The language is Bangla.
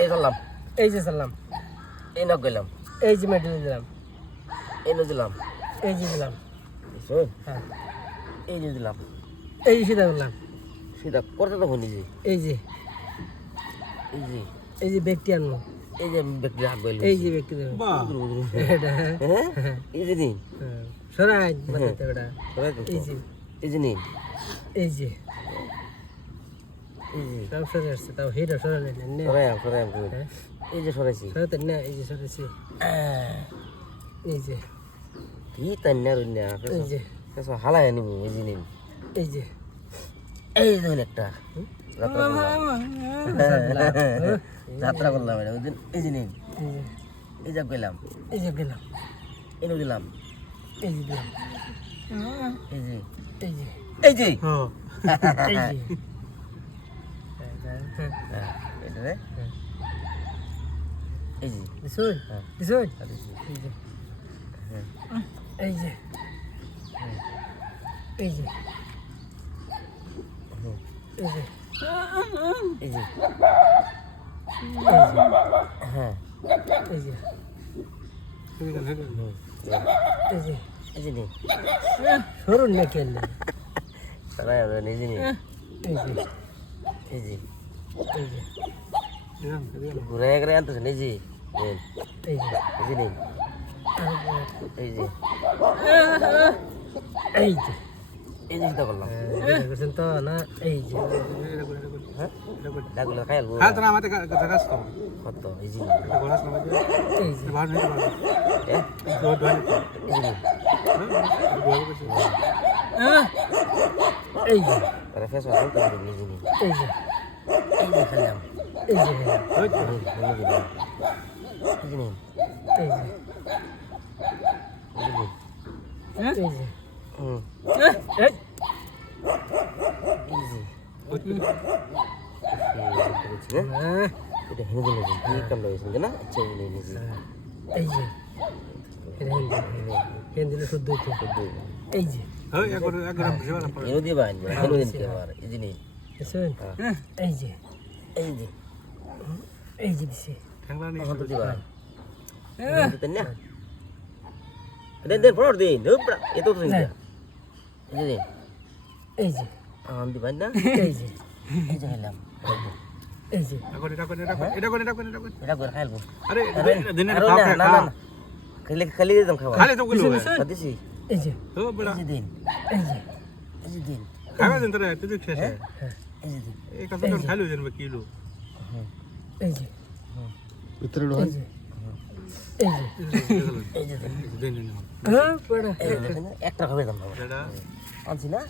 এই ধরলাম এই যে সালাম এই নখ গেলাম এই যে মেডেল দিলাম এই নো দিলাম এই যে দিলাম হ্যাঁ এই যে দিলাম এই যে সিধা দিলাম সেটা করতে তো ফোন যে এই যে এই যে এই যে ব্যক্তি আনলো এই যে ব্যক্তি হাত বইল এই যে ব্যক্তি হ্যাঁ হ্যাঁ এই যে নিন হ্যাঁ। সরাই। এই যে এই যে নিন এই যে এই যে সব সরে আসছে তাও হেটা সরালে না নে। সরাই আম সরাই আম হ্যাঁ? এই যে সরাইছি। না এই যে এই কি তান্না রুন্না এই যে। হালাই নিব এই যে নিন। এই যে। এই একটা। যাত্রা করলাম। এটা এই যে নিন। এই যে। গেলাম। এই যে গেলাম। এনে দিলাম। এই যে দিলাম। এই যে। এই যে। এই যে। এই যে। হ্যাঁ, এটা রে এই যে দিছুন হ্যাঁ দিছুন এই যে এই যে হ্যাঁ এই যে এই যে এই যে হ্যাঁ এই যে এই যে এই যে সরুন না কেন সরাই আম এই যে নিন এই যে এই যে এই যে ঘুরে করে আনতেছেন এই যে এই যে এই যে নিন এই যে এই যে এই যে করলাম করছেন তো না এই যে হ্যাঁ হ্যাঁ কত যে যে ভালো যে এই যে এই যে নিন এই যে এই এই যে এই যে হ্যাঁ এটা কি কাম আচ্ছা এই এই যে শুদ্ধ হ্যাঁ এই যে এই যে এই যে। এই যে দিছে। ঠ্যাংলা নেই এখন তো দিবা দিতেন না। দেন দেন পড়র দিন এত তো দিন এই যে এই যে। আম দিবা না। এই যে। এই যে হেলাম এই যে। এটা করে এটা করে এটা করে এটা করে এটা করে এটা করে। খাইলবো আরে দিনে আরে খাও না না খা না। খালি খালি দিতাম খাওয়া। খালি তো গুলো দিছি এই যে। তো বড়। এই যে দিন। এই যে। এই যে দিন। খাওয়া দিন তোরা তুই শেষ দিন এই কথা তো খালি দিন বা কিলো। এই যে। ভিতরে দিন হ্যাঁ একটা খাবে দাম আনছি না?